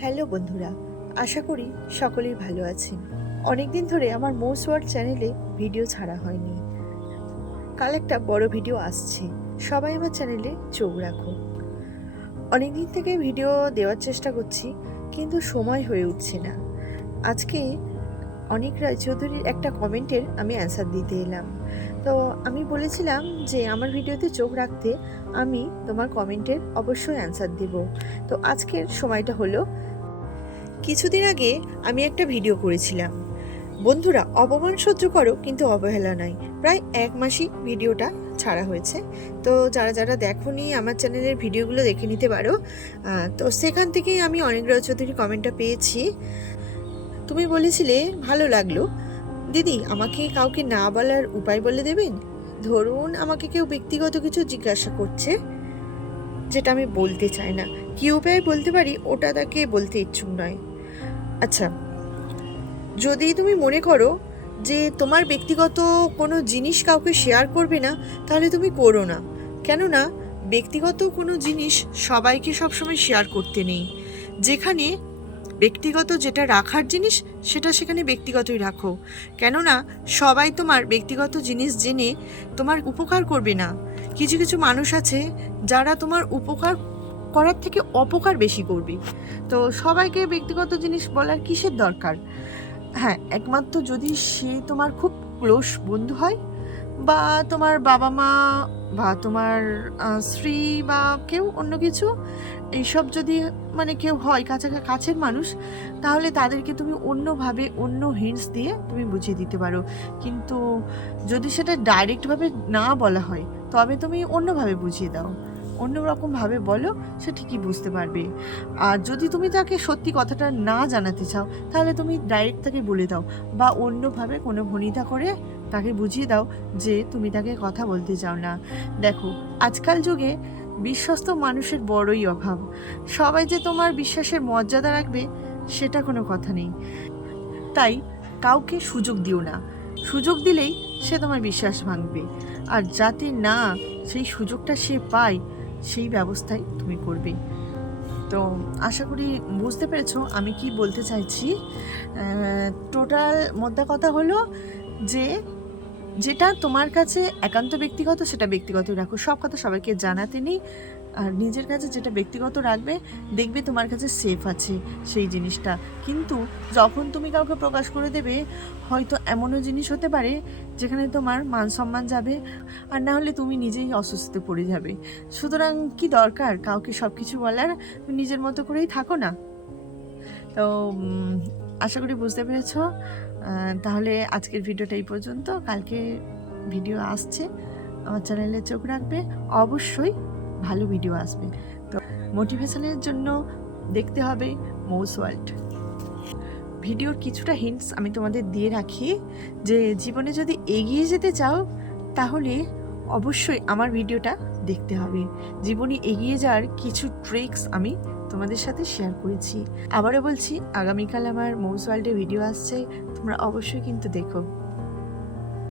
Hello বন্ধুরা, আশা করি সকলেই ভালো আছেন। অনেকদিন ধরে আমার মোস ওয়ার্ল্ড চ্যানেলে ভিডিও ছাড়া হয়নি। কাল একটা বড় ভিডিও আসছে, সবাই আমার চ্যানেলে চোখ রাখো। অনেকদিন থেকে ভিডিও দেওয়ার চেষ্টা করছি, কিন্তু সময় হয়ে উঠছে না। আজকে অনিক রায়চৌধুরীর একটা কমেন্টের আমি অ্যান্সার দিতে এলাম। তো আমি বলেছিলাম যে আমার ভিডিওতে চোখ রাখতে, আমি তোমার কমেন্টের অবশ্যই অ্যান্সার দেব। তো আজকের সময়টা হলো, কিছুদিন আগে আমি একটা ভিডিও করেছিলাম, বন্ধুরা অপমান সহ্য করো কিন্তু অবহেলা নয়। প্রায় 1 মাসই ভিডিওটা ছাড়া হয়েছে। তো যারা যারা দেখোনি আমার চ্যানেলের ভিডিওগুলো দেখে নিতে পারো। তো সেখান থেকেই আমি অনিক রায়চৌধুরীর কমেন্টটা পেয়েছি। তুমি বলেছিলে, ভালো লাগলো দিদি, আমাকে কাউকে না বলার উপায় বলে দেবেন। ধরুন আমাকে কেউ ব্যক্তিগত কিছু জিজ্ঞাসা করছে, যেটা আমি বলতে চাই না, কি উপায় বলতে পারি ওটা তাকে বলতে ইচ্ছুক নয়। আচ্ছা, যদি তুমি মনে করো যে তোমার ব্যক্তিগত কোনো জিনিস কাউকে শেয়ার করবে না, তাহলে তুমি করো না। কেননা ব্যক্তিগত কোনো জিনিস সবাইকে সবসময় শেয়ার করতে নেই। যেখানে ব্যক্তিগত যেটা রাখার জিনিস, সেটা সেখানে ব্যক্তিগতই রাখো। কেননা সবাই তোমার ব্যক্তিগত জিনিস জেনে তোমার উপকার করবে না। কিছু কিছু মানুষ আছে যারা তোমার উপকার করার থেকে অপকার বেশি করবে। তো সবাইকে ব্যক্তিগত জিনিস বলার কিসের দরকার? হ্যাঁ, একমাত্র যদি সে তোমার খুব ক্লোজ বন্ধু হয়, বা তোমার বাবা মা, বা তোমার স্ত্রী, বা কেউ অন্য কিছু, এইসব যদি মানে কেউ হয় কাছের মানুষ, তাহলে তাদেরকে তুমি অন্যভাবে অন্য হিন্টস দিয়ে তুমি বুঝিয়ে দিতে পারো। কিন্তু যদি সেটা ডাইরেক্টভাবে না বলা হয়, তবে তুমি অন্যভাবে বুঝিয়ে দাও, অন্যরকমভাবে বলো, সে ঠিকই বুঝতে পারবে। আর যদি তুমি তাকে সত্যি কথাটা না জানাতে চাও, তাহলে তুমি ডাইরেক্ট তাকে বলে দাও, বা অন্যভাবে কোনো ভনিতা করে তাকে বুঝিয়ে দাও যে তুমি তাকে কথা বলতে চাও না। দেখো, আজকাল যুগে বিশ্বস্ত মানুষের বড়ই অভাব। সবাই যে তোমার বিশ্বাসের মর্যাদা রাখবে, সেটা কোনো কথা নেই। তাই কাউকে সুযোগ দিও না। সুযোগ দিলেই সে তোমার বিশ্বাস ভাঙবে। আর যাতে না সেই সুযোগটা সে পায়, সেই ব্যবস্থাই তুমি করবে। তো আশা করি বুঝতে পেরেছো আমি কি বলতে চাইছি। টোটাল মোদ্দা কথা হলো যে যেটা তোমার কাছে একান্ত ব্যক্তিগত, সেটা ব্যক্তিগতই রাখো। সব কথা সবাইকে জানাতে নেই। আর নিজের কাছে যেটা ব্যক্তিগত রাখবে, দেখবে তোমার কাছে সেফ আছে সেই জিনিসটা। কিন্তু যখন তুমি কাউকে প্রকাশ করে দেবে, হয়তো এমনও জিনিস হতে পারে যেখানে তোমার মান সম্মান যাবে, আর না হলে তুমি নিজেই অস্বস্তিতে পড়ে যাবে। সুতরাং কি দরকার কাউকে সব কিছু বলার? নিজের মতো করেই থাকো না। তো আশা করি বুঝতে পেরেছো। তাহলে আজকের ভিডিওটা এই পর্যন্ত। কালকে ভিডিও আসছে, আমার চ্যানেলে চোখ রাখবে, অবশ্যই ভালো ভিডিও আসবে। তো মোটিভেশনের জন্য দেখতে হবে মোস ওয়ার্ল্ড। ভিডিওর কিছুটা হিন্টস আমি তোমাদের দিয়ে রাখি, যে জীবনে যদি এগিয়ে যেতে চাও, তাহলে অবশ্যই আমার ভিডিওটা দেখতে হবে। জীবনে এগিয়ে যাওয়ার কিছু ট্রিক্স আমি তোমাদের সাথে শেয়ার করেছি। আবারও বলছি, আগামীকাল আমার মোস ওয়ার্ল্ডে ভিডিও আসছে, তোমরা অবশ্যই কিন্তু দেখো।